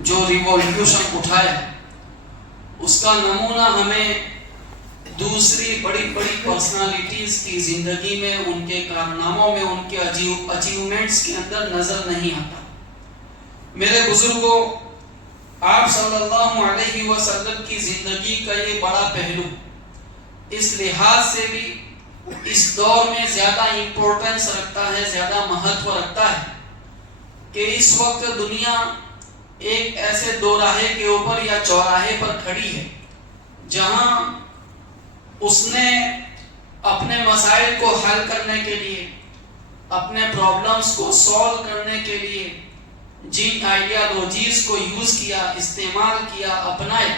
جو ریولیوشن اٹھایا اس کا نمونہ ہمیں دوسری بڑی بڑی پرسنالٹیز کی زندگی میں، ان کے کارناموں میں، ان کے اچیومنٹس کے اندر نظر نہیں آتا۔ میرے بزرگوں، آپ صلی اللہ علیہ وسلم کی زندگی کا یہ بڑا پہلو اس لحاظ سے بھی اس دور میں زیادہ امپورٹنس رکھتا ہے، زیادہ مہتو رکھتا ہے کہ اس وقت دنیا ایک ایسے دوراہے کے اوپر یا چوراہے پر کھڑی ہے جہاں اس نے اپنے مسائل کو حل کرنے کے لیے، اپنے پرابلمز کو سولو کرنے کے لیے جن آئیڈیالوجیز کو یوز کیا، استعمال کیا، اپنایا،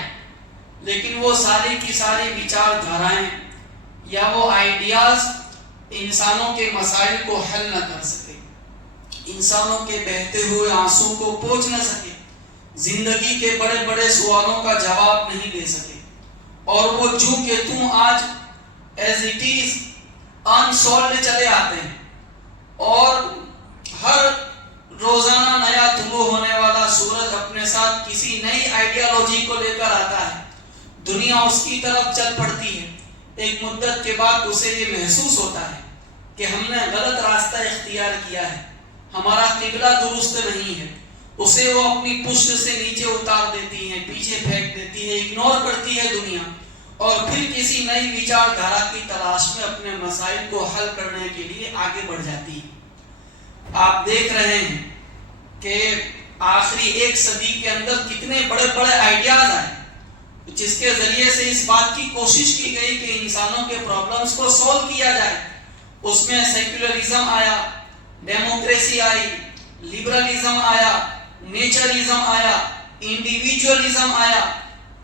لیکن وہ ساری کی ساری وچار دھارائیں یا وہ آئیڈیاز انسانوں کے مسائل کو حل نہ کر سکے، انسانوں کے بہتے ہوئے آنسوں کو پوچھ نہ سکے، زندگی کے بڑے بڑے سوالوں کا جواب نہیں دے سکے، اور وہ جو کہ تم آج ایز اٹ از انسولڈ چلے آتے ہیں، اور ہر روزانہ نیا طلوع ہونے والا سورج اپنے ساتھ کسی نئی آئیڈیالوجی کو لے کر آتا ہے، دنیا اس کی طرف چل پڑتی ہے۔ ایک مدت کے بعد اسے یہ محسوس ہوتا ہے کہ ہم نے غلط راستہ اختیار کیا ہے، ہمارا قبلہ درست نہیں ہے، اسے وہ اپنی پشت سے نیچے اتار دیتی ہے، پیچھے پھینک دیتی ہے، اگنور کرتی ہے دنیا، اور پھر کسی نئی وچار دھارا کی تلاش میں اپنے مسائل کو حل کرنے کے لیے آگے بڑھ جاتی ہے۔ آپ دیکھ رہے ہیں کہ آخری ایک صدی کے اندر کتنے بڑے بڑے آئیڈیاز آئے جس کے ذریعے سے اس بات کی کوشش کی گئی کہ انسانوں کے پرابلمز کو سولو کیا جائے۔ اس میں سیکولرزم آیا، ڈیموکریسی آئی، لبرلزم آیا، نیچرلزم آیا، انڈیویجولزم آیا،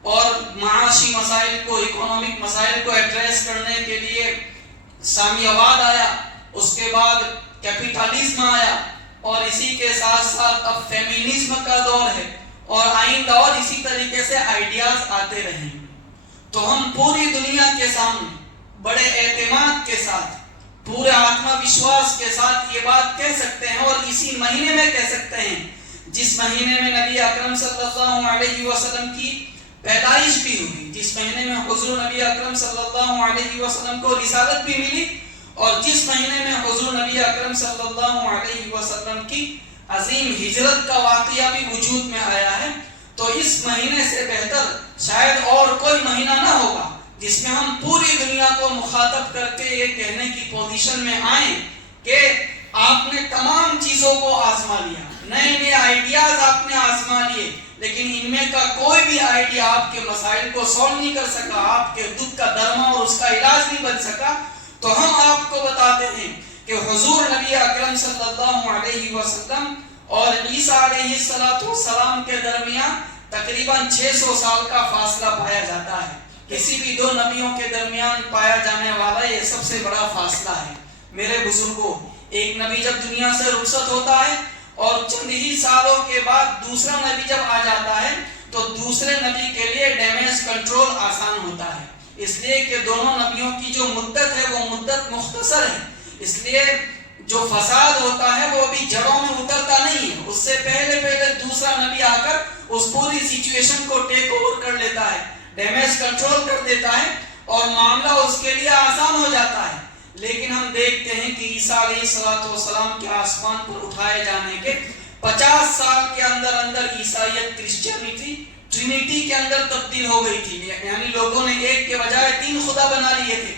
اور معاشی مسائل کو، اکنامک مسائل کو ایڈریس کرنے کے لیے سامیواد آیا، اس کے بعد کیپیٹلزم آیا، اور اسی کے ساتھ ساتھ اب فیمینزم کا دور ہے، اور آئندہ اور اسی طریقے سے آئیڈیاز آتے رہیں گے۔ تو ہم پوری دنیا کے سامنے بڑے اعتماد کے ساتھ، پورے آتما وشواس کے ساتھ یہ بات کہہ سکتے ہیں، اور اسی مہینے میں کہہ سکتے ہیں جس مہینے میں نبی اکرم صلی اللہ علیہ وسلم کی پیدائش بھی ہوئی، جس مہینے میں حضور نبی اکرم صلی اللہ علیہ وسلم کو رسالت بھی ملی، اور جس مہینے میں حضور نبی اکرم صلی اللہ علیہ وسلم کی عظیم ہجرت کا واقعہ بھی وجود میں آیا ہے۔ تو اس مہینے سے بہتر شاید اور کوئی مہینہ نہ ہوگا جس میں ہم پوری دنیا کو مخاطب کر کے یہ کہنے کی پوزیشن میں آئیں کہ آپ نے تمام چیزوں کو آزما لیا، نئے نئے آئیڈیاز آپ نے آزما لیے، لیکن ان میں کا کوئی بھی آئیڈیا آپ کے مسائل کو سولو نہیں کر سکا، آپ کے دکھ کا درما اور اس کا علاج نہیں بن سکا۔ تو ہم آپ کو بتاتے ہیں کہ حضور نبی اکرم صلی اللہ علیہ وسلم اور عیسیٰ علیہ السلام کے درمیان تقریباً 600 سال کا فاصلہ پایا جاتا ہے۔ کسی بھی دو نبیوں کے درمیان پایا جانے والا یہ سب سے بڑا فاصلہ ہے۔ میرے بزرگوں، ایک نبی جب دنیا سے رخصت ہوتا ہے اور چند ہی سالوں کے بعد دوسرا نبی جب آ جاتا ہے تو دوسرے نبی کے لیے ڈیمیج کنٹرول آسان ہوتا ہے، اس لیے کہ دونوں نبیوں کی جو مدت ہے وہ مدت مختصر ہے، اس لیے جو فساد ہوتا ہے وہ ابھی جڑوں میں اترتا نہیں ہے، اس سے پہلے دوسرا نبی آ کر اس پوری سچویشن کو ٹیک اوور کر لیتا ہے، ڈیمیج کنٹرول کر دیتا ہے، اور معاملہ اس کے لیے آسان ہو جاتا ہے۔ لیکن ہم دیکھتے ہیں کہ عیسیٰ علیہ السلام کے آسمان پر اٹھائے جانے کے 50 سال کے اندر عیسائیت کرسچینٹی ٹرینیٹی کے اندر تبدیل ہو گئی تھی، یعنی لوگوں نے ایک کے بجائے 3 خدا بنا لیے تھے۔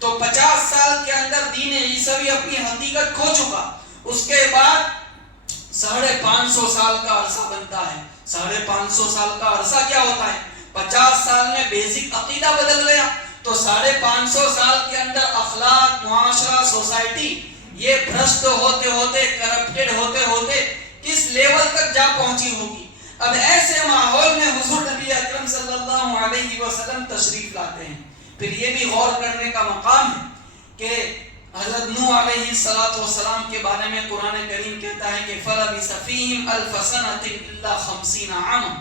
تو 50 سال کے اندر دین عیسوی اپنی حقیقت کھو چکا۔ اس کے بعد 550 سال کا عرصہ بنتا ہے۔ 550 سال کا عرصہ کیا ہوتا ہے؟ 50 سال میں بیسک عقیدہ بدل گیا، تو 550 سال کے اندر اخلاق، معاشرہ، سوسائٹی یہ بھرشٹ ہوتے ہوتے، کرپٹڈ ہوتے ہوتے کس لیول تک جا پہنچی ہوگی۔ اب ایسے ماحول میں حضور نبی اکرم صلی اللہ علیہ وسلم تشریف لاتے ہیں۔ پھر یہ بھی غور کرنے کا مقام ہے کہ حضرت نوح علیہ السلام کے بارے میں قرآن کریم کہتا ہے کہ فَلَبِثَ فِيهِمْ أَلْفَ سَنَةٍ إِلَّا 50 عَامًا،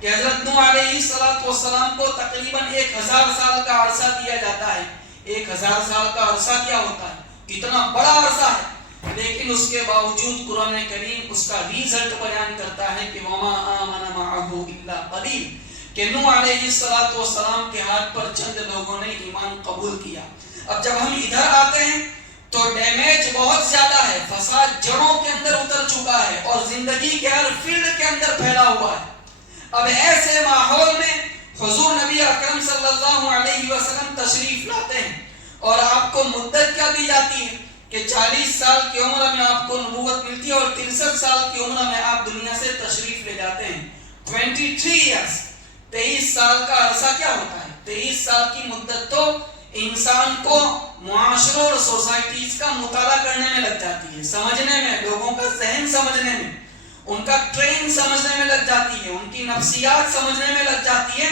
کہ حضرت نوح علیہ السلام کو تقریباً 1000 سال کا عرصہ دیا جاتا ہے۔ 1000 سال کا عرصہ کیا ہوتا ہے؟ کتنا بڑا عرصہ ہے، لیکن اس کے باوجود قرآن کریم اس کا ریزلٹ بیان کرتا ہے کہ وَمَا آمَنَ مَعَهُ إلا قليل کہ نوح علیہ السلام کے ہاتھ پر چند لوگوں نے ایمان قبول کیا. اب جب ہم ادھر آتے ہیں تو ڈیمیج بہت زیادہ ہے، فساد جڑوں کے اندر اتر چکا ہے اور زندگی کے ہر فیلڈ کے اندر پھیلا ہوا ہے. اب ایسے ماحول میں حضور نبی اکرم صلی اللہ علیہ وسلم تشریف لاتے ہیں اور آپ کو مدت کیا دی جاتی ہے کہ 40 سال کی عمر میں آپ کو نبوت ملتی ہے اور 63 سال کی عمر میں آپ دنیا سے تشریف لے جاتے ہیں. 23 ایئرس، 23 سال کا عرصہ کیا ہوتا ہے؟ 23 سال کی مدت تو انسان کو معاشروں اور سوسائٹیز کا مطالعہ کرنے میں لگ جاتی ہے، سمجھنے میں، لوگوں کا ذہن سمجھنے میں، ان کا ٹرین سمجھنے میں لگ جاتی ہے، ان کی نفسیات سمجھنے میں لگ جاتی ہے،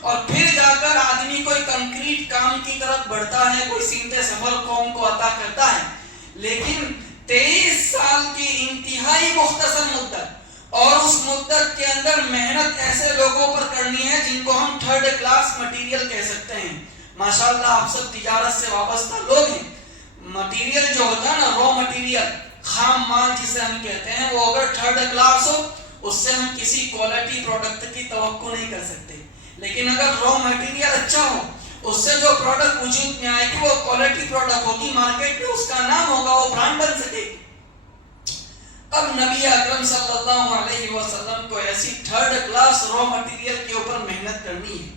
اور پھر جا کر آدمی کوئی کنکریٹ کام کی طرف بڑھتا ہے، کوئی سمت سفر قوم کو عطا کرتا ہے. لیکن 23 سال کی انتہائی مختصر مدت، اور اس مدت کے اندر محنت ایسے لوگوں پر کرنی ہے جن کو ہم تھرڈ کلاس مٹیریل کہہ سکتے ہیں. ماشاءاللہ آپ سب تجارت سے وابستہ لوگ ہیں. مٹیریل جو ہوتا ہے نا، را مٹیریل، خام مال جسے ہم کہتے ہیں، وہ اگر تھرڈ کلاس ہو اس سے ہم کسی کوالٹی پروڈکٹ کی توقع نہیں کر سکتے. لیکن اگر را مٹیریل اچھا ہو، اس سے جو پروڈکٹ وجود میں آئے گی وہ کوالٹی پروڈکٹ ہوگی، مارکیٹ میں اس کا نام ہوگا، وہ برانڈ بن سکے گی. اب نبی اکرم صلی اللہ علیہ وسلم کو ایسی تھرڈ کلاس را مٹیریل کے اوپر محنت کرنی ہے.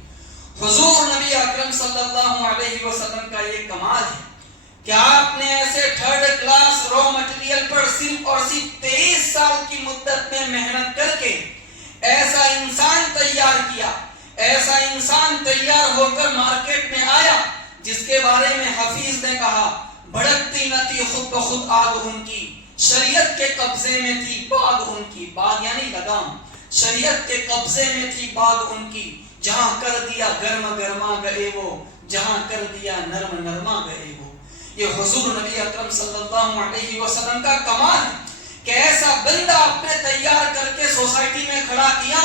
حضور نبی اکرم صلی اللہ علیہ وسلم کا یہ کمال ہے کہ آپ نے ایسے تھرڈ کلاس را مٹیریل پر صرف اور صرف 23 سال کی مدت میں محنت کر کے ایسا انسان تیار کیا، ایسا انسان تیار ہو کر مارکیٹ میں آیا جس کے بارے میں حفیظ نے کہا بھڑکتی نہ تھی خود بخود آگ ان کی، شریعت کے قبضے میں تھی باغ ان کی. باغ یعنی لگام، شریعت کے قبضے میں تھی باغ ان کی. جہاں کر دیا گرم گرما گئے وہ، جہاں کر دیا نرم نرما گئے وہ. یہ حضور نبی اکرم صلی اللہ علیہ وسلم کا کمال ہے کہ ایسا بندہ آپ نے تیار کر کے سوسائٹی میں کھڑا کیا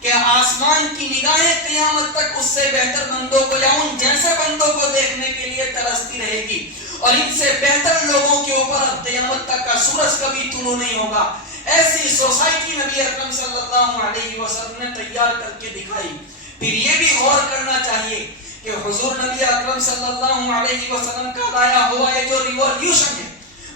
کہ آسمان کی نگاہیں قیامت تک اس سے بہتر بندوں کو یا ان جیسے بندوں کو دیکھنے کے لیے ترستی رہے گی، اور ان سے بہتر لوگوں کے اوپر اب قیامت تک کا سورج کبھی طلوع نہیں ہوگا. ایسی سوسائٹی نبی اکرم صلی اللہ علیہ وسلم نے تیار کر کے دکھائی. پھر یہ بھی غور کرنا چاہیے کہ حضور نبی اکرم صلی اللہ علیہ وسلم کا لایا ہوا یہ جو ریولیوشن ہے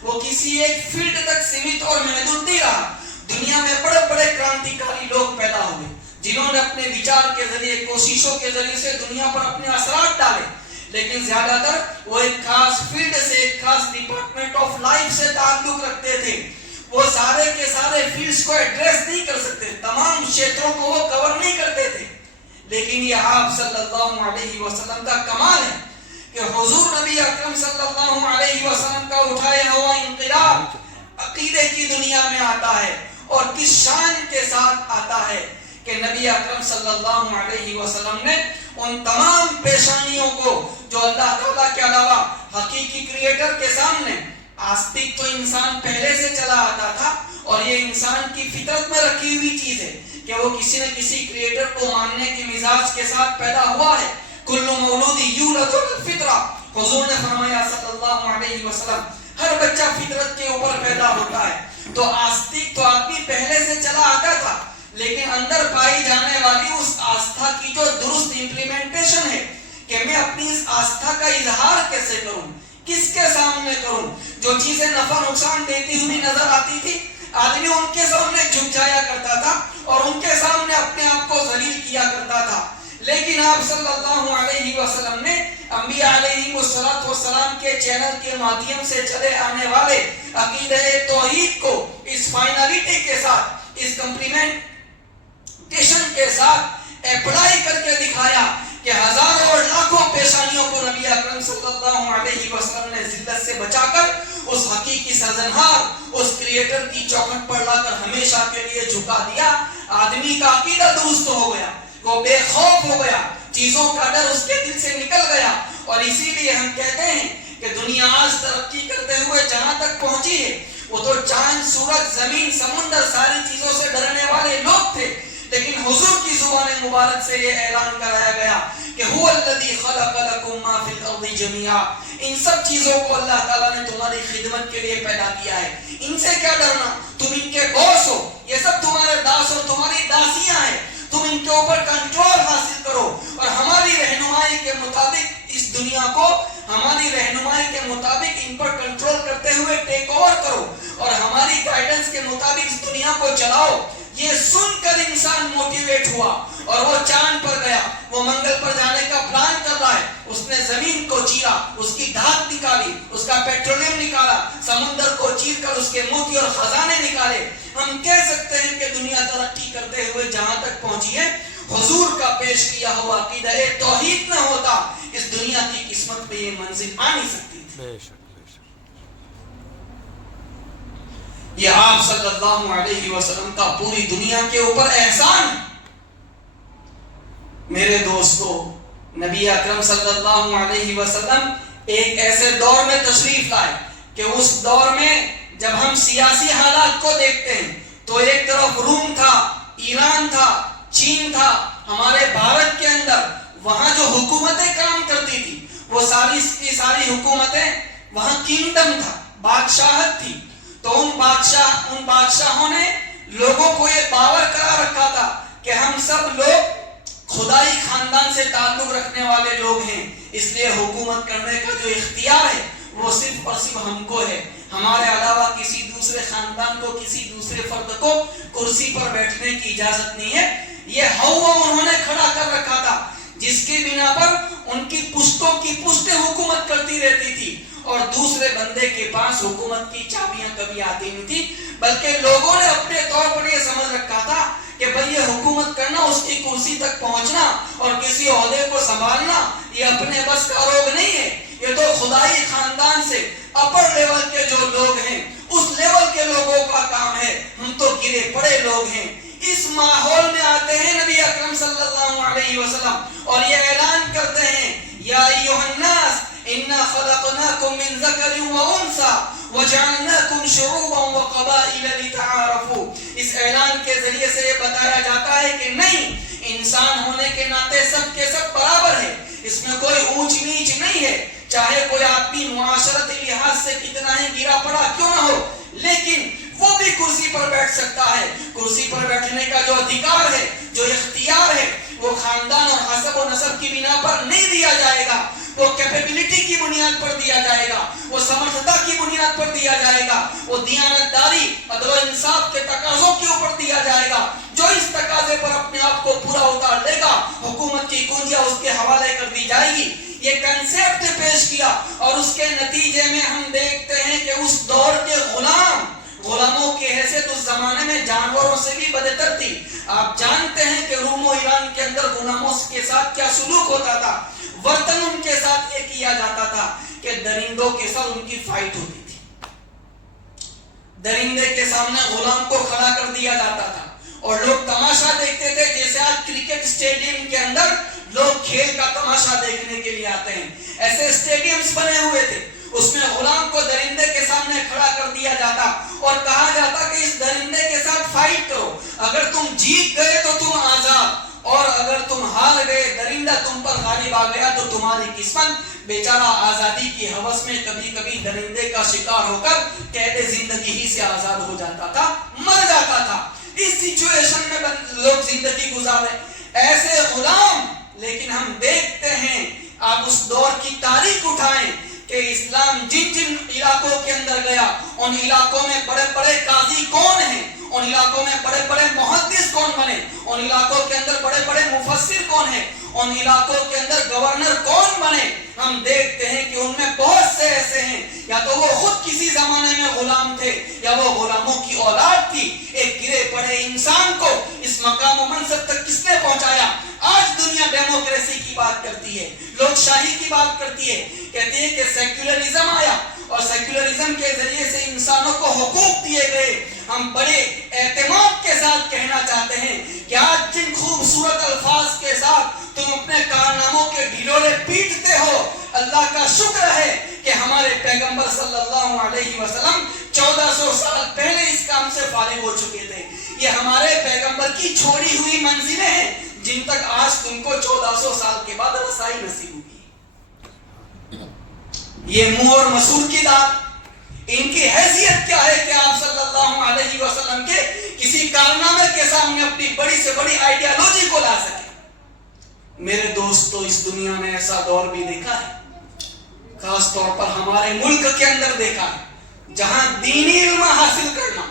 وہ کسی ایک فیلڈ تک سیمت اور محدود نہیں رہا. دنیا میں بڑے بڑے کرانتیکاری لوگ پیدا ہوئے جنہوں نے اپنے وچار کے ذریعے، کوششوں کے ذریعے سے دنیا پر اپنے اثرات ڈالے، لیکن زیادہ تر وہ ایک خاص فیلڈ سے، ایک خاص ڈپارٹمنٹ آف لائف سے تعلق رکھتے تھے. وہ سارے کے سارے فیلڈز کو ایڈریس نہیں کر سکتے، تمام چھیتروں کو وہ کور نہیں کرتے تھے. لیکن یہ آپ صلی اللہ علیہ وسلم کا کمال ہے کہ حضور نبی اکرم صلی اللہ علیہ وسلم کا اٹھایا ہوا انقلاب عقیدے کی دنیا میں آتا ہے، اور کس شان کے ساتھ آتا ہے کہ نبی اکرم صلی اللہ علیہ وسلم نے ان تمام پیشانیوں کو جو اللہ تعالیٰ کے علاوہ حقیقی کریٹر کے سامنے، آستک تو انسان پہلے سے چلا آتا تھا اور یہ انسان کی فطرت میں رکھی ہوئی چیز ہے کہ وہ کسی نہ کسی کریٹر کو ماننے کے مزاج کے ساتھ پیدا ہوا ہے. کل مولود یولد الفطرہ، حضور نے فرمایا صلی اللہ علیہ وسلم ہر بچہ فطرت کے اوپر پیدا ہوتا ہے. تو آستک تو آدمی پہلے سے چلا آتا تھا، لیکن اندر پائی جانے والی اس آستھا کی جو درست امپلیمنٹیشن ہے کہ میں اپنی اس آستھا کا اظہار کیسے کروں، کس کے سامنے کروں. جو چیزیں نفع نقصان دیتی ہوئی نظر آتی تھی آدمی ان کے سامنے جھک جایا کرتا تھا اور ان کے سامنے اپنے آپ کو ذلیل کیا کرتا تھا. لیکن آپ صلی اللہ علیہ وسلم نے انبیاء علیہ السلام کے چینل کے مادھیم سے چلے آنے والے عقیدہ توحید کو اس فائنلٹی کے ساتھ، اس کمپلیمنٹیشن کے ساتھ اپلائی کر کے دکھایا کہ ہزاروں اور لاکھوں پیشانیوں کو نبی اکرم صلی اللہ علیہ وسلم نے ذلت سے بچا کر اس حقیقی سرجنہار، اس کریٹر کی چوکھٹ پر لا کر ہمیشہ کے لیے جھکا دیا. آدمی کا عقیدہ درست ہو گیا، وہ بے خوف ہو گیا، چیزوں کا ڈر اس کے دل سے نکل گیا. اور اسی لیے ہم کہتے ہیں کہ دنیا آج ترقی کرتے ہوئے جہاں تک پہنچی ہے وہ تو چاند، سورج، زمین، سمندر، ساری چیزوں سے ڈرنے والے لوگ تھے. لیکن حضور کی زبان مبارک سے یہ اعلان کرایا گیا کہ هو الذی خلق لکم ما فی الارض جميعا، ان سب چیزوں کو اللہ تعالیٰ نے تمہاری خدمت کے لیے پیدا کیا ہے. ان سے کیا ڈرنا، تم ان کے باس ہو، یہ سب تمہارے داس اور تمہاری داسیاں ہیں. تم ان ہماری گائیڈنس کے مطابق اس دنیا کو چلاؤ. یہ سن کر انسان موٹیویٹ ہوا اور وہ چاند پر گیا, وہ منگل پر جانے کا پلان کر رہا ہے. اس نے زمین کو چیرا, اس کی دھات نکالی, اس کا پیٹرولیم نکالا, سمندر کو چیر کر اس کے موتی اور خزانے نکالے. ہم کہہ سکتے ہیں کہ دنیا ترقی کرتے ہوئے جہاں تک پہنچی ہے, حضور کا پیش کیا ہوا عقیدہ توحید نہ ہوتا, اس دنیا کی قسمت پہ یہ منزل آ نہیں سکتی تھی. یہ آپ صلی اللہ علیہ وسلم کا پوری دنیا کے اوپر احسان. میرے دوستو, نبی اکرم صلی اللہ علیہ وسلم ایک ایسے دور میں تشریف لائے کہ اس دور میں جب ہم سیاسی حالات کو دیکھتے ہیں تو ایک طرف روم تھا, ایران تھا, چین تھا, ہمارے بھارت کے اندر وہاں جو حکومتیں کام کرتی تھی وہ ساری کی ساری حکومتیں, وہاں کینگڈم تھا, بادشاہت تھی. تو ان بادشاہوں نے لوگوں کو یہ باور کرا رکھا تھا کہ ہم سب لوگ خدائی خاندان سے تعلق رکھنے والے لوگ ہیں, اس لیے حکومت کرنے کا جو اختیار ہے وہ صرف اور صرف ہم کو ہے. ہمارے علاوہ کسی دوسرے خاندان کو, کسی دوسرے فرد کو کرسی پر بیٹھنے کی اجازت نہیں ہے. یہ ہوا انہوں نے کھڑا کر رکھا تھا جس کی بنا پر ان کی پشتوں کی پشتیں حکومت کرتی رہتی تھی اور دوسرے بندے کے پاس حکومت کی چابیاں کبھی آتی نہیں تھی. بلکہ لوگوں نے اپنے طور پر یہ سمجھ رکھا تھا کہ بھئی یہ حکومت کرنا, اس کی کرسی تک پہنچنا اور کسی عہدے کو سنبھالنا یہ اپنے بس کا روگ نہیں ہے. یہ تو خدائی خاندان سے اپر لیول کے جو لوگ ہیں اس لیول کے لوگوں کا کام ہے, ہم تو گرے پڑے لوگ ہیں. اس ماحول میں آتے ہیں نبی اکرم صلی اللہ علیہ وسلم اور یہ اعلان کرتے ہیں, یا ایھا الناس انا خلقناکم من ذکر و انثی وجعلناکم شعوبا وقبائل لتعارفوا. اس اعلان کے ذریعے سے یہ بتایا جاتا ہے کہ نہیں, انسان ہونے کے ناطے سب کے سب برابر ہے, اس میں کوئی اونچ نیچ نہیں ہے. چاہے کوئی آدمی معاشرتی لحاظ سے کتنا ہی گرا پڑا کیوں نہ ہو, لیکن وہ بھی کرسی پر بیٹھ سکتا ہے. کرسی پر بیٹھنے کا جو ادھیکار ہے, جو اختیار ہے, وہ خاندان اور حسب و نسب کی بنا پر نہیں دیا جائے گا, وہ کیپیبلٹی کی بنیاد پر دیا جائے گا, وہ سمرتھتا کی بنیاد پر دیا جائے گا, وہ دیانتداری, عدل و انصاف کے تقاضوں کے اوپر دیا جائے گا. جو اس تقاضے پر اپنے آپ کو پورا اتار لے گا, حکومت کی کنجیاں اس کے حوالے کر دی جائے گی. یہ کنسیپٹ پیش کیا اور اس کے نتیجے میں ہم دیکھتے ہیں کہ اس دور کے غلاموں کی حیثیت اس زمانے میں جانوروں سے بھی بدتر تھی. آپ جانتے ہیں کہ روم و ایران کے اندر غلاموں کے ساتھ کیا سلوک ہوتا تھا. برتن ان کے ساتھ یہ کیا جاتا تھا کہ درندوں کے ساتھ ان کی فائٹ ہوتی تھی. درندے کے سامنے غلام کو کھڑا کر دیا جاتا تھا اور لوگ تماشا دیکھتے تھے, جیسے آج کرکٹ اسٹیڈیم کے اندر لوگ کھیل کا تماشا دیکھنے کے لیے آتے ہیں. ایسے اسٹیڈیمز بنے ہوئے تھے, اس میں غلام کو درندے کے سامنے کھڑا کر دیا جاتا اور کہا جاتا کہ اس درندے کے ساتھ فائٹ کرو, اگر تم جیت گئے تو تم آزاد, اور اگر تم ہار گئے, درندہ تم پر غالب آ گیا تو تمہاری قسمت. بیچارہ آزادی کی ہوس میں کبھی کبھی درندے کا شکار ہو کر قید زندگی ہی سے آزاد ہو جاتا تھا, مر جاتا تھا. اس سچویشن میں لوگ زندگی گزارے, ایسے غلام. لیکن ہم دیکھتے ہیں, آپ اس دور کی تاریخ اٹھائیں کہ اسلام جن جن علاقوں کے اندر گیا, ان علاقوں میں بڑے بڑے قاضی کون ہیں, ان علاقوں میں بڑے بڑے محدث کون بنے, ان علاقوں کے اندر بڑے بڑے مفسر کون ہیں, ان علاقوں کے اندر گورنر کون بنے. ہم دیکھتے ہیں کہ ان میں بہت سے ایسے ہیں, یا تو وہ خود کسی زمانے میں غلام تھے یا وہ غلاموں کی اولاد تھی. ایک گرے پڑے انسان کو اس مقام و منصب تک کس نے پہنچایا؟ آج دنیا ڈیموکریسی کی بات کرتی ہے, لوک شاہی کی بات کرتی ہے, کہتی ہے کہ سیکولرزم آیا اور سیکولرزم کے ذریعے سے انسانوں کو حقوق دیے گئے. ہم بڑے اعتماد کے ساتھ کہنا چاہتے ہیں کہ آج جن خوبصورت الفاظ کے ساتھ تم اپنے کارناموں کے ڈھیلونے پیٹتے ہو, اللہ کا شکر ہے کہ ہمارے پیغمبر صلی اللہ علیہ وسلم 1400 سال پہلے اس کام سے فارغ ہو چکے تھے. یہ ہمارے پیغمبر کی چھوڑی ہوئی منزلیں ہیں جن تک آج تم کو 1400 سال کے بعد رسائی نصیب ہوگی. یہ منہ اور مسور کی داد, ان کی حیثیت کیا ہے کہ آپ صلی اللہ علیہ وسلم کے کسی کارنامے کے سامنے اپنی بڑی سے بڑی آئیڈیالوجی کو لا سکے. میرے دوستو, اس دنیا میں ایسا دور بھی دیکھا ہے, خاص طور پر ہمارے ملک کے اندر دیکھا ہے. جہاں دینی علم حاصل کرنا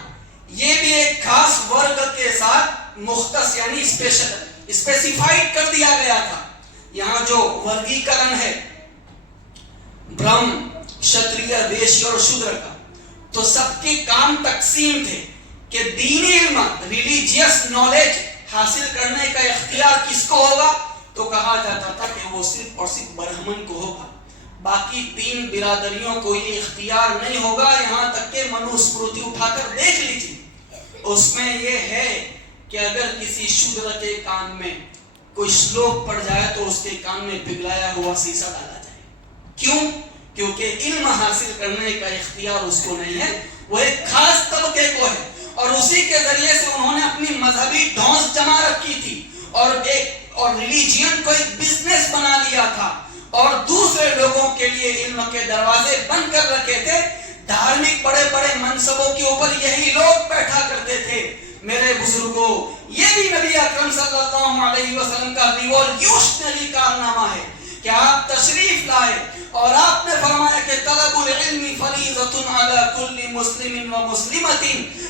یہ بھی ایک خاص ورگ کے ساتھ مختص یعنی اسپیسیفائڈ کر دیا گیا تھا. یہاں جو ورگیکرن ہے برہم شتریہ ویشیہ اور شودر کا، تو سب کے کام تقسیم تھے کہ دینی علم ریلیجیس نالج حاصل کرنے کا اختیار کس کو ہوگا، تو کہا جاتا تھا کہ وہ صرف اور صرف برہمن کو ہوگا، باقی 3 برادریوں کو یہ اختیار نہیں ہوگا. یہاں تک کہ منوسمرتی اٹھا کر دیکھ لیجیے، اس میں یہ ہے کہ اگر کسی شودر کے کان میں کوئی شلوک پڑ جائے تو اس کے کان میں پگھلایا ہوا سیسا ڈالا جائے. کیوں؟ کیونکہ علم حاصل کرنے کا اختیار اس کو نہیں ہے، وہ ایک خاص طبقے کو ہے، اور اسی کے ذریعے سے انہوں نے اپنی مذہبی ڈھونس جما رکھی تھی اور ریلیجین کو ایک بزنس بنا لیا تھا، اور دوسرے لوگوں کے لیے علم کے دروازے بند کر رکھے تھے. دھارمک بڑے بڑے منصبوں کے اوپر یہی لوگ بیٹھا کرتے تھے. میرے بزرگوں، یہ بھی نبی اکرم صلی اللہ علیہ وسلم کا ریولیوشنری کارنامہ ہے کہ آپ تشریف لائے اور آپ نے فرمایا کہ طلب العلم فریضۃ علی کل مسلم و مسلمۃ.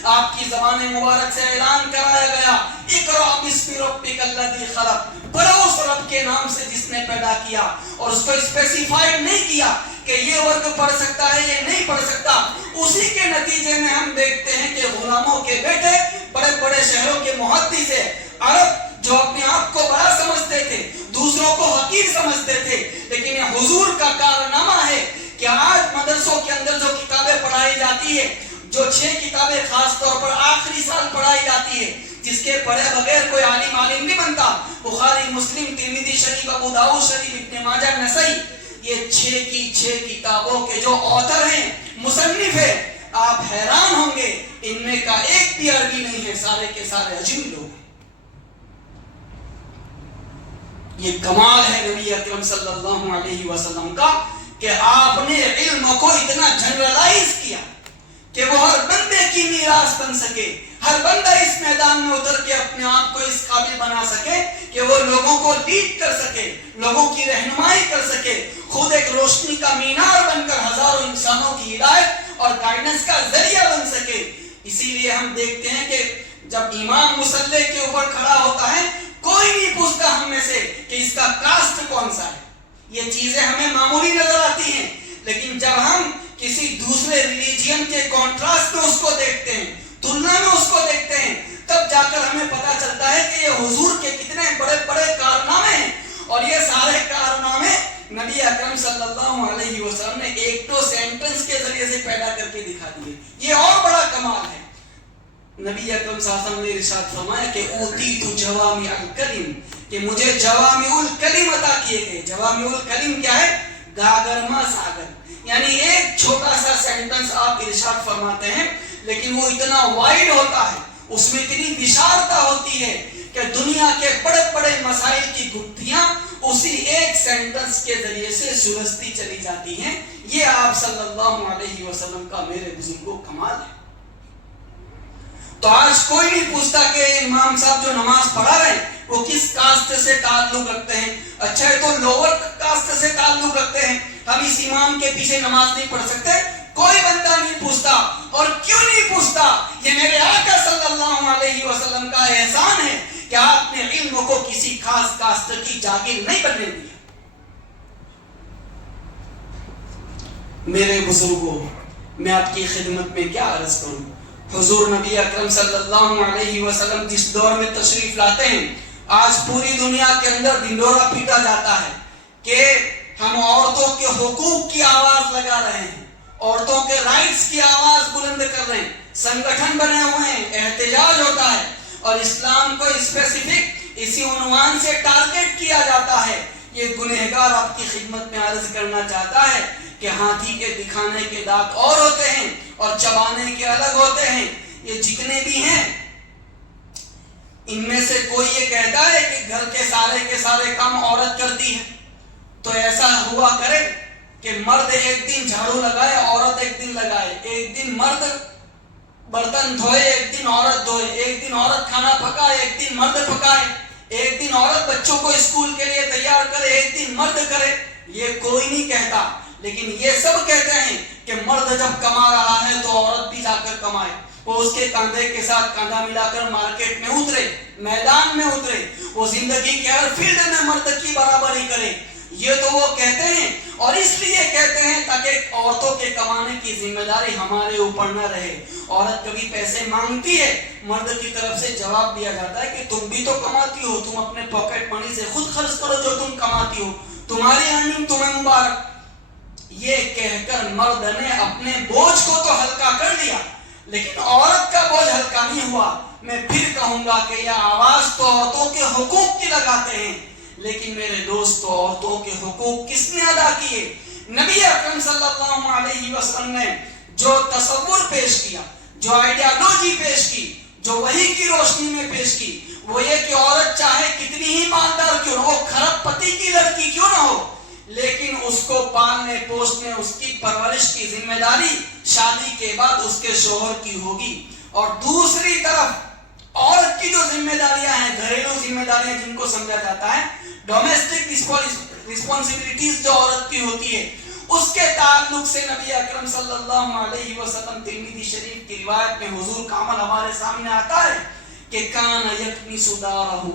آپ کی زبان مبارک سے اعلان کرایا گیا، اقرأ باسم ربک الذی خلق، پڑھو اس رب کے نام سے جس نے پیدا کیا. اور اس کو اسپیسیفائڈ نہیں کیا کہ یہ ورگ پڑھ سکتا ہے یہ نہیں پڑھ سکتا. اسی کے نتیجے میں ہم دیکھتے ہیں کہ غلاموں کے بیٹے بڑے بڑے شہروں کے محدث عرب جو اپنے آپ کو بڑا سمجھتے تھے، دوسروں کو حقیر سمجھتے تھے، لیکن یہ حضور کا کارنامہ ہے کہ آج مدرسوں کے اندر جو کتابیں پڑھائی جاتی ہے، جو 6 کتابیں خاص طور پر آخری سال پڑھائی جاتی ہے، جس کے پڑھے بغیر کوئی عالم نہیں بنتا، بخاری، مسلم، ترمذی شریف، ابو داؤد شریف، ابن ماجہ، نسائی، یہ 6 کی 6 کتابوں کے جو آتھر ہیں، مصنف ہے، آپ حیران ہوں گے ان میں کا ایک بھی عربی نہیں ہے، سارے کے سارے عجمی لوگ ہیں. یہ کمال ہے نبی اکرم صلی اللہ علیہ وسلم کا کہ آپ نے علم کو اتنا جنرلائز کیا کہ وہ ہر بندے کی میراث بن سکے، ہر بندہ اس میدان میں اتر کے اپنے آپ کو اس قابل بنا سکے کہ وہ لوگوں کو لیڈ کر سکے، لوگوں کی رہنمائی کر سکے، خود ایک روشنی کا مینار بن کر ہزاروں انسانوں کی ہدایت اور گائیڈنس کا ذریعہ بن سکے. اسی لیے ہم دیکھتے ہیں کہ جب امام مصلی کے اوپر کھڑا ہوتا ہے، کوئی نہیں پوچھتا ہم میں سے کہ اس کا کاسٹ کون سا ہے. یہ چیزیں ہمیں معمولی نظر آتی ہیں، لیکن جب ہم کسی دوسرے ریلیجین کے کانٹراسٹ میں اس کو دیکھتے ہیں، تلنا میں اس کو دیکھتے ہیں، تب جا کر ہمیں پتا چلتا ہے کہ یہ حضور کے کتنے بڑے بڑے کارنامے ہیں. اور یہ سارے کارنامے نبی اکرم صلی اللہ علیہ وسلم نے ایک دو سینٹنس کے ذریعے سے پیدا کر کے دکھا دیے. یہ اور بڑا کمال ہے. نبی اکرم صلی اللہ علیہ وسلم نے ارشاد فرمایا کہ اوتیت جوامع الکلم، کہ مجھے جوامع الکلم عطا کیے گئے. جوامع الکلم کیا ہے؟ گاگرما ساگر، یعنی ایک چھوٹا سا سینٹنس آپ ارشاد فرماتے ہیں لیکن وہ اتنا وائڈ ہوتا ہے، اس میں اتنی بشارتہ ہوتی ہے کہ دنیا کے بڑے بڑے مسائل کی گتھیاں اسی ایک سینٹنس کے ذریعے سے سلجھتی چلی جاتی ہیں. یہ آپ صلی اللہ علیہ وسلم کا میرے بزرگوں کمال ہے. تو آج کوئی نہیں پوچھتا کہ امام صاحب جو نماز پڑھا رہے ہیں وہ کس کاسٹ سے تعلق رکھتے ہیں. اچھا ہے تو لوور کاسٹ سے تعلق رکھتے ہیں، ہم اس امام کے پیچھے نماز نہیں پڑھ سکتے. کوئی بندہ نہیں پوچھتا. اور کیوں نہیں پوچھتا؟ یہ میرے آقا صلی اللہ علیہ وسلم کا احسان ہے کہ آپ نے علم کو کسی خاص کاسٹ کی جاگیر نہیں بننے دیا. میرے بزرگوں، میں آپ کی خدمت میں کیا عرض کروں. حضور نبی اکرم صلی اللہ علیہ وسلم جس دور میں تشریف لاتے ہیں، آج پوری دنیا کے اندر ڈنڈورا پیٹا جاتا ہے کہ ہم عورتوں کے حقوق کی آواز لگا رہے ہیں، عورتوں کے رائٹس کی آواز بلند کر رہے ہیں، سنگٹھن بنے ہوئے ہیں، احتجاج ہوتا ہے، اور اسلام کو اسپیسیفک اسی عنوان سے ٹارگٹ کیا جاتا ہے. یہ گنہگار آپ کی خدمت میں عرض کرنا چاہتا ہے کہ ہاتھی کے دکھانے کے دانت اور ہوتے ہیں اور چبانے کے الگ ہوتے ہیں. یہ جتنے بھی ہیں ان میں سے کوئی یہ کہتا ہے کہ گھر کے سارے کام عورت کرتی ہے، تو ایسا ہوا کرے کہ مرد ایک دن جھاڑو لگائے، عورت ایک دن لگائے، ایک دن مرد برتن دھوئے، ایک دن عورت دھوئے، ایک دن عورت کھانا پکائے، ایک دن مرد پکائے، ایک دن عورت بچوں کو اسکول کے لیے تیار کرے، ایک دن مرد کرے. یہ کوئی نہیں کہتا. لیکن یہ سب کہتے ہیں کہ مرد جب کما رہا ہے تو عورت بھی جا کر کمائے، وہ اس کے کاندھے کے ساتھ کاندھا ملا کر مارکیٹ میں اترے، میدان میں اترے، وہ زندگی کے ہر فیلڈ میں مرد کی برابری کرے، یہ تو وہ کہتے ہیں۔ اور اس لیے کہتے ہیں تاکہ عورتوں کے کمانے کی ذمہ داری ہمارے اوپر نہ رہے۔ عورت کبھی پیسے مانگتی ہے، مرد کی طرف سے جواب دیا جاتا ہے کہ تم بھی تو کماتی ہو، تم اپنے پاکٹ منی سے خود خرچ کرو جو تم کماتی ہو، تمہاری ارننگ تمہیں مبارک۔ یہ کہہ کر مرد نے اپنے بوجھ کو تو ہلکا کر لیا، لیکن عورت کا بوجھ ہلکا نہیں ہوا۔ میں پھر کہوں گا کہ یہ آواز تو عورتوں کے حقوق کی لگاتے ہیں، لیکن میرے دوستو عورتوں کے حقوق کس نے ادا کیے؟ نبی اکرم صلی اللہ علیہ وسلم نے جو تصور پیش کیا، جو آئیڈیالوجی پیش کی، جو وحی کی روشنی میں پیش کی، وہ یہ کہ عورت چاہے کتنی ہی مالدار کیوں نہ ہو، کھرب پتی کی لڑکی کیوں نہ ہو، لیکن اس کو پالنے پوسنے، اس کی پرورش کی ذمہ داری شادی کے بعد اس کے شوہر کی ہوگی۔ اور دوسری طرف عورت کی جو ذمہ داریاں ہیں، گھریلو ذمہ داریاں جن کو سمجھا جاتا ہے، ڈومیسٹک رسپانسبلٹیز جو عورت کی ہوتی ہے، اس کے تعلق سے نبی اکرم صلی اللہ علیہ وسلم، ترمذی شریف کی روایت میں حضور کا عمل ہمارے سامنے آتا ہے کہ کان یکنس دارہ،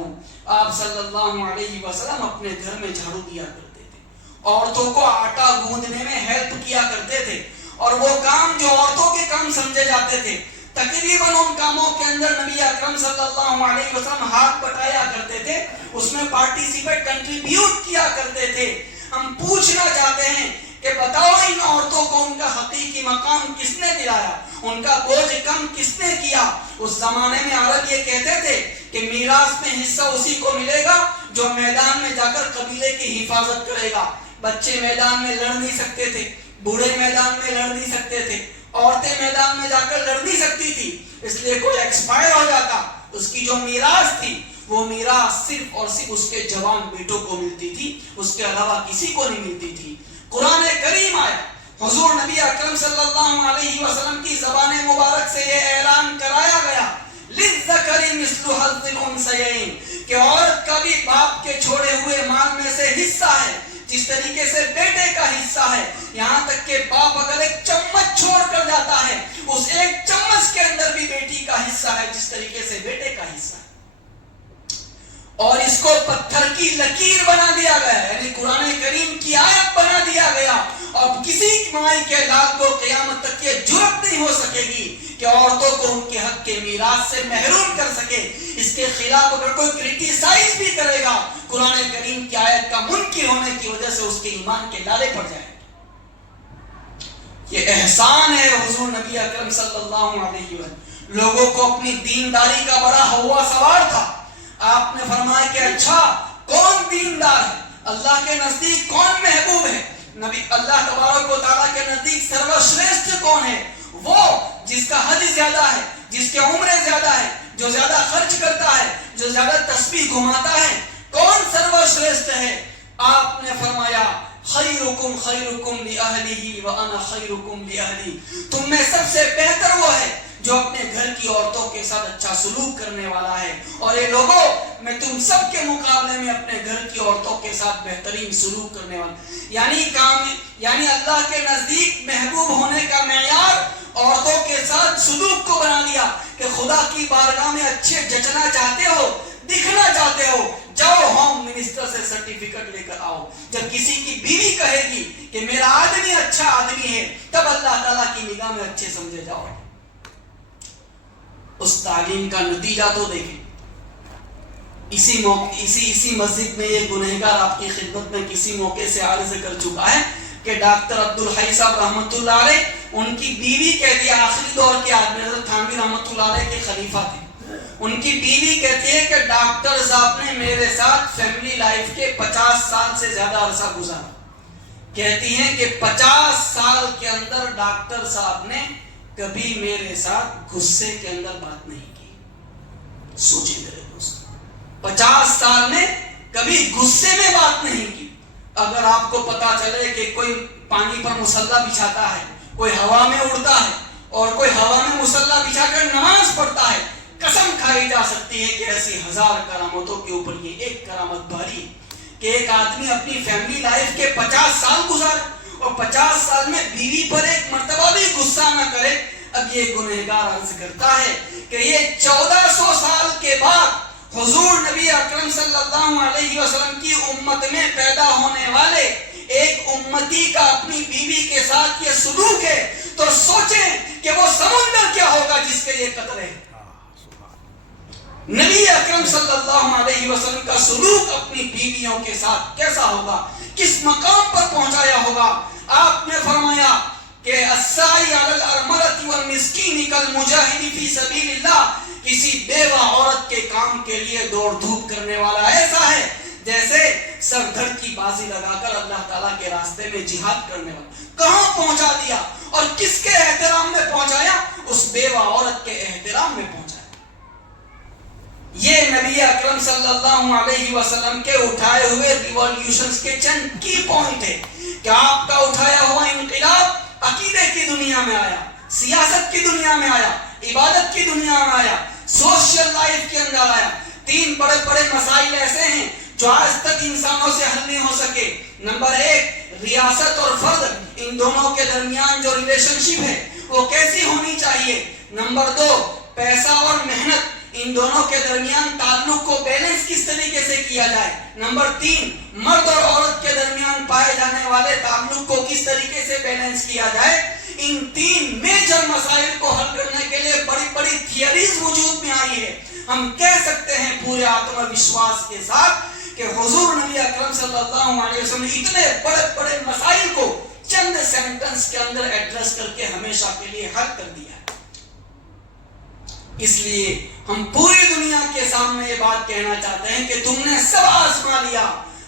آپ صلی اللہ علیہ وسلم اپنے گھر میں جھاڑو دیا کرتے تھے، عورتوں کو آٹا گوندنے میں ہیلپ کیا کرتے تھے، اور وہ کام جو عورتوں کے کام سمجھے جاتے تھے، تقریباً ان کاموں کے اندر نبی اکرم صلی اللہ علیہ وسلم ہاتھ بٹایا کرتے تھے، اس میں پارٹیسپیٹ کنٹریبیوٹ کیا کرتے تھے۔ ہم پوچھنا چاہتے ہیں کہ بتاؤ ان عورتوں کو ان کا حقیقی مقام کس نے دلایا، ان کا بوجھ کم کس نے کیا؟ اس زمانے میں عرب یہ کہتے تھے کہ میراث میں حصہ اسی کو ملے گا جو میدان میں جا کر قبیلے کی حفاظت کرے گا۔ بچے میدان میں لڑ نہیں سکتے تھے، بوڑھے میدان میں لڑ نہیں سکتے تھے، عورتیں میدان میں جا کر لڑ نہیں سکتی تھی، اس لیے کوئی ایکسپائر ہو جاتا، اس کی جو میراث تھی وہ میراث صرف اور صرف اس کے جوان بیٹوں کو ملتی تھی، اس کے علاوہ کسی کو نہیں ملتی تھی۔ قرآن کریم آیا، حضور نبی اکرم صلی اللہ علیہ وسلم کی زبان مبارک سے یہ اعلان کرایا گیا، للذکر مثل حظ الانثیین، کہ عورت کا بھی باپ کے چھوڑے ہوئے مال میں سے حصہ ہے، جس طریقے سے بیٹے کا حصہ ہے۔ یہاں تک کہ باپ اگر ایک چمچ چھوڑ کر جاتا ہے، اس ایک چمچ کے اندر بھی بیٹی کا حصہ ہے، جس طریقے سے بیٹے کا حصہ ہے۔ اور اس کو پتھر کی لکیر بنا دیا گیا، یعنی قرآن کریم کی آیت بنا دیا گیا۔ اب کسی مائی کے لال کو قیامت تک یہ جرأت نہیں ہو سکے گی کہ عورتوں کو ان کے حق کے میراث سے محروم کر سکے۔ اس کے خلاف اگر کوئی کرٹیسائز بھی کرے گا، قرآن کریم کی آیت کا منکر ہونے کی وجہ سے اس کے ایمان کے لالے پڑ جائیں۔ یہ احسان ہے حضور نبی اکرم صلی اللہ علیہ وسلم۔ لوگوں کو اپنی دینداری کا بڑا ہوا سوار تھا۔ آپ نے فرمایا کہ اچھا کون دیندار ہے، اللہ کے نزدیک کون محبوب ہے؟ نبی اللہ تبارک و تعالیٰ کے نزدیک سروشریشٹھ کون ہے؟ وہ جس کا حج زیادہ ہے، جس کے عمریں زیادہ ہے، جو زیادہ خرچ کرتا ہے، جو زیادہ تسبیح گھماتا ہے۔ کون سروشریشٹھ ہے؟ آپ نے فرمایا خیرکم خیرکم لأہلہ وانا خیرکم لأہلی، تم میں سب سے بہتر وہ ہے جو اپنے گھر کی عورتوں کے ساتھ اچھا سلوک کرنے والا ہے، اور اے لوگو میں تم سب کے مقابلے میں اپنے گھر کی عورتوں کے ساتھ بہترین سلوک کرنے والا۔ یعنی اللہ کے نزدیک محبوب ہونے کا معیار عورتوں کے ساتھ سلوک کو بنا دیا کہ خدا کی بارگاہ میں اچھے جچنا چاہتے ہو، دکھنا چاہتے ہو، جاؤ ہوم منسٹر سے سرٹیفکیٹ لے کر آؤ۔ جب کسی کی بیوی کہے گی کہ میرا آدمی اچھا آدمی ہے، تب اللہ تعالیٰ کی نگاہ میں اچھے سمجھے جاؤ۔ اس تعلیم کا نتیجہ تو دیکھیں۔ اسی مسجد میں یہ گنہگار آپ کی خدمت میں کسی موقع سے عرض کر چکا ہے کہ ڈاکٹر عبدالحی صاحب رحمۃ اللہ علیہ، ان کی بیوی کہتی ہے، آخری دور کے آدمی حضرت تھانوی رحمۃ اللہ علیہ کے خلیفہ تھے، ان کی بیوی کہتی ہے کہ ڈاکٹر صاحب نے میرے ساتھ فیملی لائف کے 50 سال سے زیادہ عرصہ گزارا۔ کہتی ہیں کہ 50 سال کے اندر ڈاکٹر صاحب نے کبھی میرے ساتھ غصے کے اندر بات نہیں کی۔ سوچیں میرے دوست، 50 سال میں کبھی غصے میں بات نہیں کی۔ اگر آپ کو پتا چلے کہ کوئی پانی پر مصلی بچھاتا ہے، کوئی ہوا میں اڑتا ہے، اور کوئی ہوا میں مصلی بچھا کر نماز پڑھتا ہے، قسم کھائی جا سکتی ہے کہ ایسی 1000 کرامتوں کے اوپر یہ ایک کرامت بھاری کہ ایک آدمی اپنی فیملی لائف کے 50 سال گزارے، اور 50 سال میں بیوی پر ایک مرتبہ بھی غصہ نہ کرے. اب یہ گنہگار عرض کرتا ہے کہ یہ 1400 سال کے بعد حضور نبی اکرم صلی اللہ علیہ وسلم کی امت میں پیدا ہونے والے ایک امتی کا اپنی بیوی کے ساتھ یہ سلوک ہے تو سوچیں کہ وہ سمندر کیا ہوگا جس کے یہ قطرے ہیں. نبی اکرم صلی اللہ علیہ وسلم کا سلوک اپنی بیویوں کے ساتھ کیسا ہوگا, کس مقام پر پہنچایا ہوگا. آپ نے فرمایا کہ الساعی علی الارملۃ والمسکین کالمجاہد فی سبیل اللہ, کسی بیوہ عورت کے کام کے لیے دوڑ دھوپ کرنے والا ایسا ہے جیسے سردھڑ کی بازی لگا کر اللہ تعالیٰ کے راستے میں جہاد کرنے والا. کہاں پہنچا دیا اور کس کے احترام میں پہنچایا؟ اس بیوہ عورت کے احترام میں پہنچایا. یہ نبی اکرم صلی اللہ علیہ وسلم کے اٹھائے ہوئے ریولیوشنز کے چند کی پوائنٹ ہے کہ آپ کا اٹھایا ہوا انقلاب عقیدے کی دنیا میں آیا, سیاست کی دنیا میں آیا, عبادت کی دنیا میں آیا, سوشل لائف کے اندر آیا. 3 بڑے بڑے مسائل ایسے ہیں جو آج تک انسانوں سے حل نہیں ہو سکے. نمبر 1 ریاست اور فرد, ان دونوں کے درمیان جو ریلیشن شپ ہے وہ کیسی ہونی چاہیے. نمبر 2 پیسہ اور محنت, ان دونوں کے درمیان تعلق کو بیلنس کس طریقے سے کیا جائے. نمبر 3 مرد اور عورت کے درمیان پائے جانے والے تعلق کو کس طریقے سے بیلنس کیا جائے. ان 3 میجر مسائل کو حل کرنے کے لیے بڑی بڑی تھیوریز وجود میں آئی ہے. ہم کہہ سکتے ہیں پورے آتم وشواس کے ساتھ کہ حضور نبی اکرم صلی اللہ علیہ وسلم نے اتنے بڑے بڑے مسائل کو چند سینٹنس کے اندر ایڈریس کر کے ہمیشہ کے لیے حل کر دیا. اس لیے ہم پوری دنیا کے سامنے یہ بات کہنا چاہتے ہیں کہ تم نے سب آزما لیا,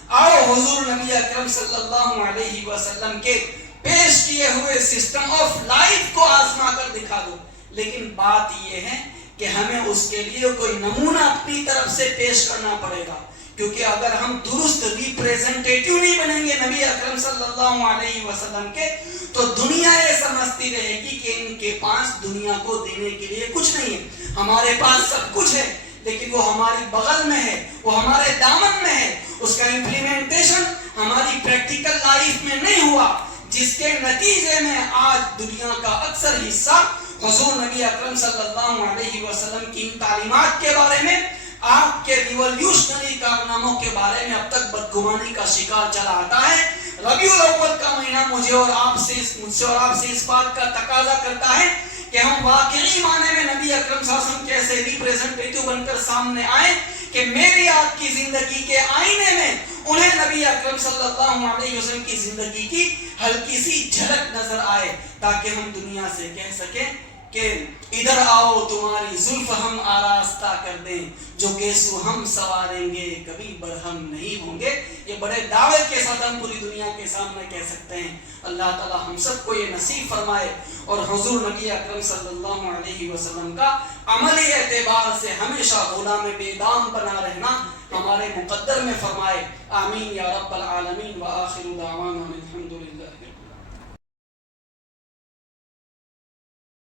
آؤ حضور نبی اکرم صلی اللہ علیہ وسلم کے پیش کیے ہوئے سسٹم آف لائف کو آزما کر دکھا دو. لیکن بات یہ ہے کہ ہمیں اس کے لیے کوئی نمونہ اپنی طرف سے پیش کرنا پڑے گا, کیونکہ اگر ہم درست ریپریزنٹیٹیو نہیں بنیں گے نبی اکرم صلی اللہ علیہ وسلم کے, تو دنیا یہ سمجھتی رہے گی کہ ان کے پاس دنیا کو دینے کے لیے کچھ نہیں ہے. ہمارے پاس سب کچھ ہے لیکن وہ ہماری بغل میں ہے, وہ ہمارے دامن میں ہے, اس کا امپلیمنٹیشن ہماری پریکٹیکل لائف میں نہیں ہوا, جس کے نتیجے میں آج دنیا کا اکثر حصہ حضور نبی اکرم صلی اللہ علیہ وسلم کی تعلیمات کے بارے میں, آپ کے ریولیوشنری کارناموں کے بارے میں اب تک بدگمانی کا شکار چلا آتا ہے. ربیع الاول کا مہینہ مجھ سے اور آپ سے اس بات کا تقاضا کرتا ہے کہ ہم واقعی معنی میں نبی اکرم صلی اللہ علیہ وسلم کے ایسے ریپریزنٹیٹیو بن کر سامنے آئیں کہ میری آپ کی زندگی کے آئینے میں انہیں نبی اکرم صلی اللہ علیہ وسلم کی زندگی کی ہلکی سی جھلک نظر آئے, تاکہ ہم دنیا سے کہہ سکیں کہ ادھر آؤ تمہاری زلف ہم آراستہ کر دیں, جو گیسو ہم سواریں گے کبھی برہم نہیں ہوں گے. یہ بڑے دعوے کے ساتھ ہم پوری دنیا کے سامنے کہہ سکتے ہیں. اللہ تعالی ہم سب کو یہ نصیب فرمائے اور حضور نبی اکرم صلی اللہ علیہ وسلم کا عملی اعتبار سے ہمیشہ غلام بے دام بنا رہنا ہمارے مقدر میں فرمائے. آمین یا رب العالمین. وآخر دعوانا الحمدللہ.